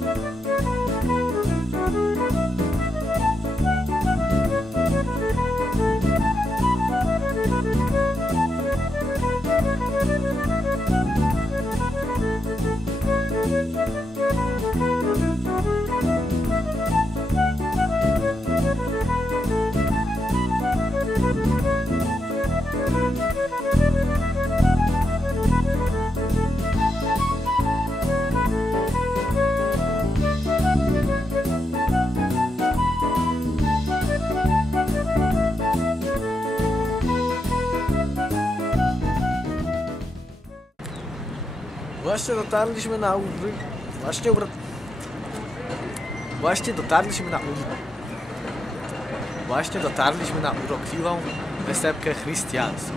Música Właśnie dotarliśmy na ury... Właśnie. Właśnie dotarliśmy na um... Właśnie dotarliśmy na urokliwą wysepkę Christiansu.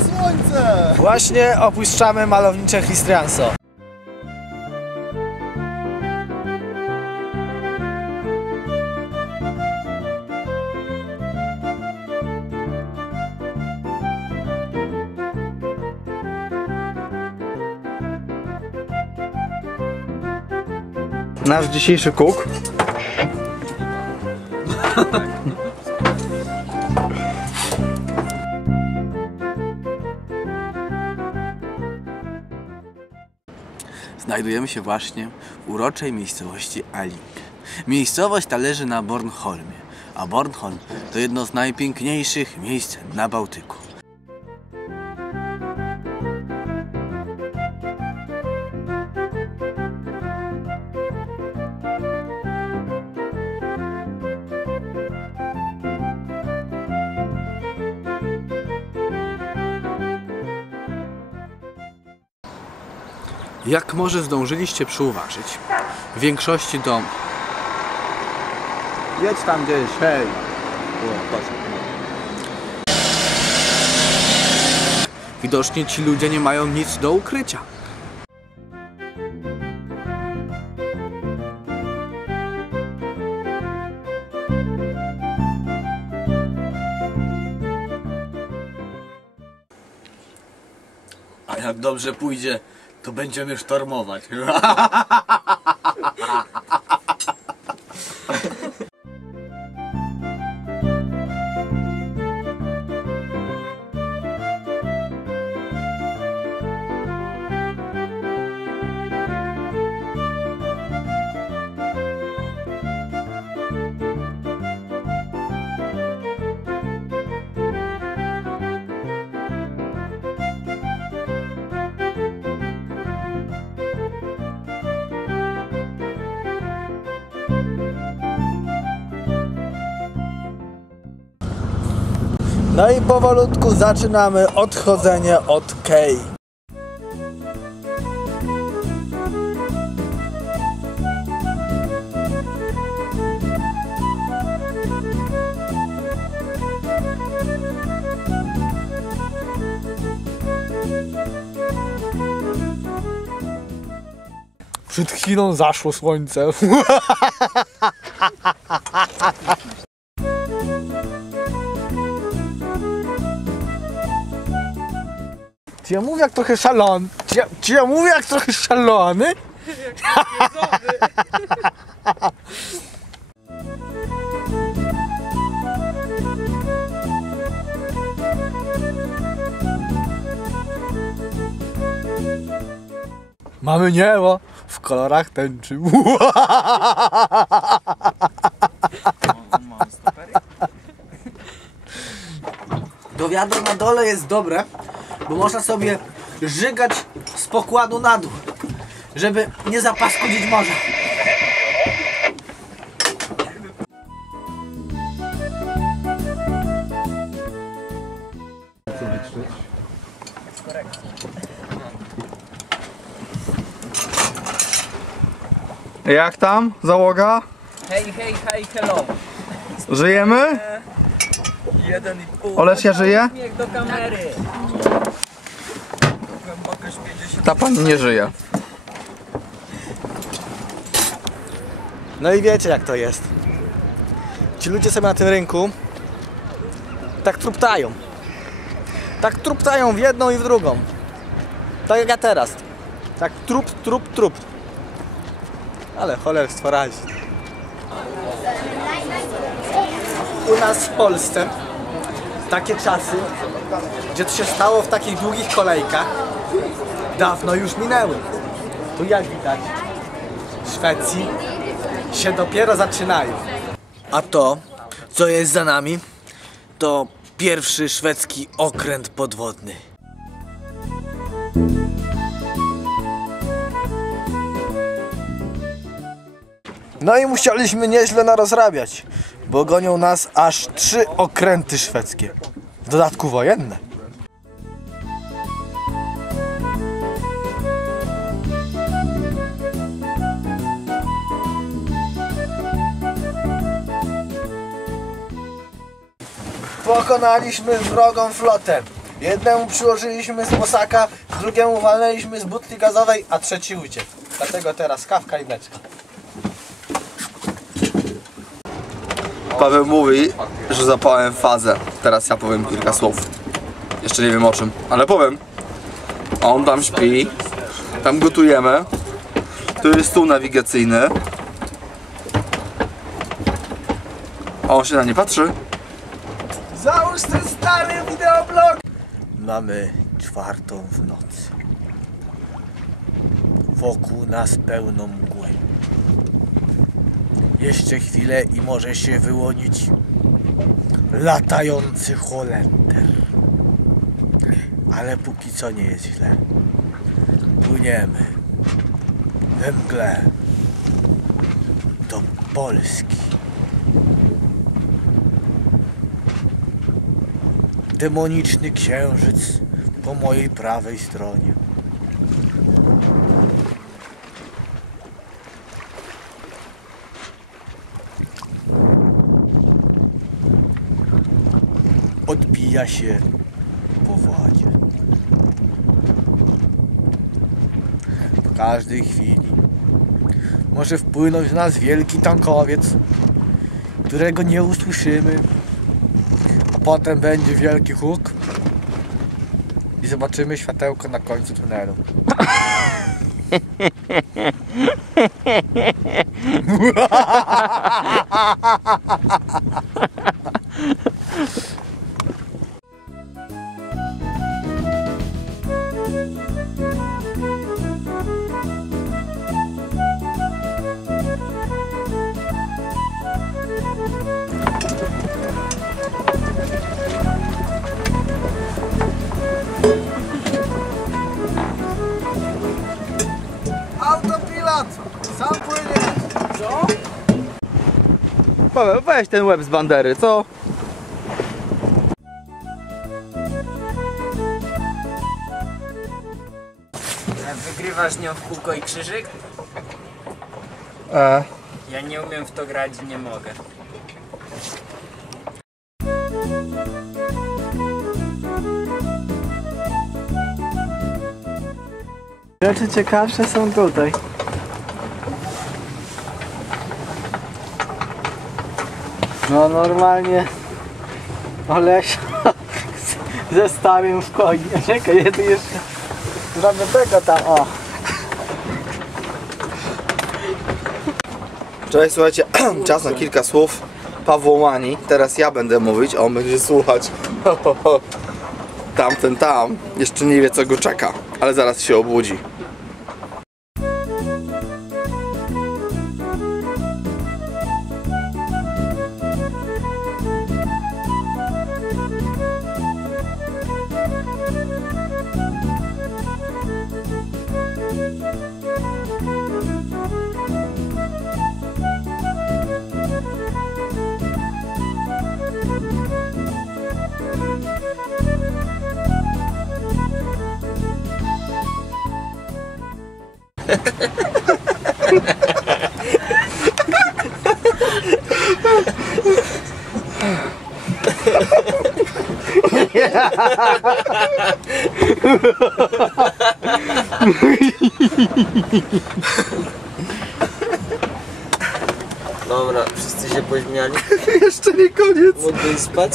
Na słońce! Właśnie opuszczamy malownicze Christianso. Nasz dzisiejszy kuk. Znajdujemy się właśnie w uroczej miejscowości Alik. Miejscowość ta leży na Bornholmie, a Bornholm to jedno z najpiękniejszych miejsc na Bałtyku. Jak może zdążyliście przyuważyć, w większości dom Jedź tam gdzieś, hej! widocznie ci ludzie nie mają nic do ukrycia. A jak dobrze pójdzie, to będziemy sztormować. No i powolutku zaczynamy odchodzenie od Kej. Przed chwilą zaszło słońce. Czy ja mówię jak trochę szalony? Czy ja, czy ja mówię jak trochę szalony? Mamy niebo w kolorach tęczy. Do wiadro na dole jest dobre, bo można sobie żygać z pokładu na dół, żeby nie zapaskudzić morza. Jak tam, załoga? Hej, hej, hej, hello. Żyjemy? Jeden i pół. Olesia żyje? Śmiech do kamery. Głębokość 50. Ta pani nie żyje. No i wiecie jak to jest. Ci ludzie sobie na tym rynku tak truptają. Tak truptają w jedną i w drugą. Tak jak ja teraz. Tak trup, trup, trup. Ale cholerstwo razi. U nas w Polsce takie czasy, gdzie to się stało w takich długich kolejkach, dawno już minęły. Tu jak widać, w Szwecji się dopiero zaczynają. A to, co jest za nami, to pierwszy szwedzki okręt podwodny. No i musieliśmy nieźle narozrabiać, bo gonią nas aż trzy okręty szwedzkie. W dodatku wojenne. Pokonaliśmy wrogą flotę. Jednemu przyłożyliśmy z posaka, drugiemu walnęliśmy z butli gazowej, a trzeci uciekł. Dlatego teraz kawka i beczka. Paweł mówi, że zapałem fazę. Teraz ja powiem kilka słów. Jeszcze nie wiem o czym, ale powiem. On tam śpi, tam gotujemy. Tu jest stół nawigacyjny. A on się na nie patrzy. Załóż ten stary wideoblog! Mamy czwartą w nocy. Wokół nas pełno mgły. Jeszcze chwilę i może się wyłonić latający Holender. Ale póki co nie jest źle. Płyniemy we mgle do Polski. Demoniczny księżyc po mojej prawej stronie. Odbija się po wodzie. W każdej chwili może wpłynąć w nas wielki tankowiec, którego nie usłyszymy, potem będzie wielki huk i zobaczymy światełko na końcu tunelu. Paweł, weź ten łeb z bandery, co? Wygrywasz nią w kółko i krzyżyk? E, Ja nie umiem w to grać i nie mogę. Rzeczy ciekawsze są tutaj. No normalnie Olesia ze w koni. Czekaj, tu jeszcze zrobię tego tam, o. Cześć, słuchajcie, czas na kilka słów Pawłomani. Teraz ja będę mówić, a on będzie słuchać. Tamten tam jeszcze nie wie co go czeka, ale zaraz się obudzi. Dobra, wszyscy się pośmiali. Jeszcze nie koniec. Mogę spać?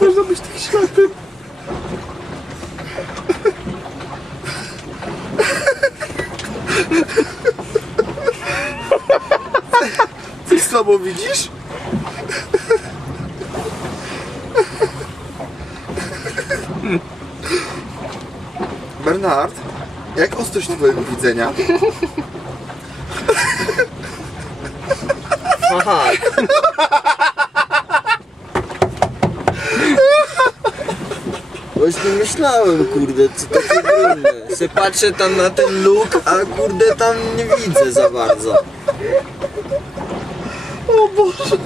Można być tak ślepym. Słabo widzisz? Bernard, jak ostrość twojego widzenia? Aha. Właśnie myślałem, kurde, co takie brudne. Se patrzę tam na ten luk, a kurde tam nie widzę za bardzo. Boże.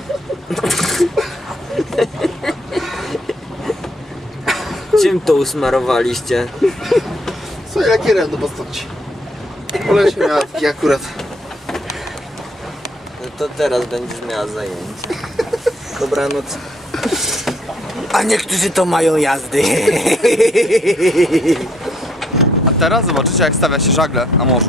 Czym to usmarowaliście? Co lakierem do paznokci. Ale się miała taki akurat. No to teraz będziesz miała zajęcie. Dobranoc. A niektórzy to mają jazdy. A teraz zobaczycie jak stawia się żagle na morzu.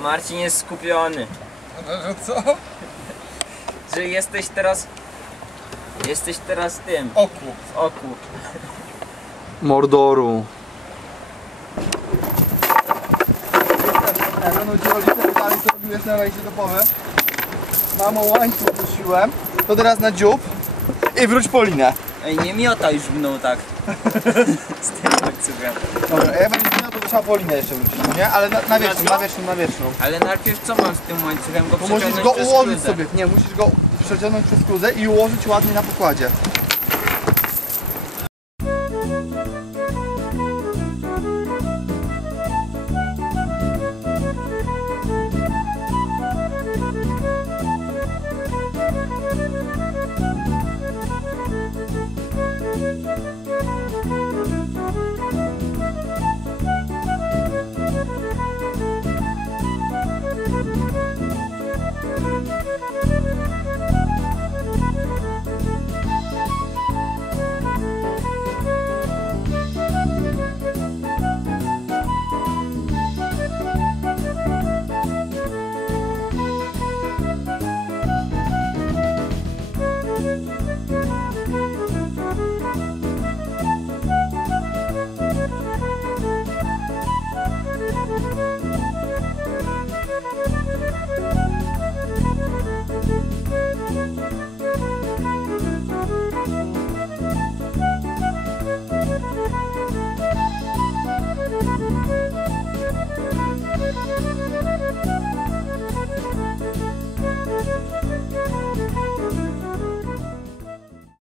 Marcin jest skupiony. Co? Że jesteś teraz... Jesteś teraz tym, Oku. w oku. Mordoru. Będą ci rodzice pytali, co robiłeś na wejściu do powy. Mamo, łańcuch puściłem. To teraz na dziób i wróć po linę. Ej, nie miota już mną tak. Z tym łańcuchem. Dobra, ja będę miał, to trzeba po linę jeszcze wrócić, nie? Ale na, na wierzchną, na wierzchną, na wierzchną. Ale najpierw co mam z tym łańcuchem? Go musisz go ułożyć sobie, nie, musisz go przeciągnąć przez kluzę i ułożyć ładnie na pokładzie.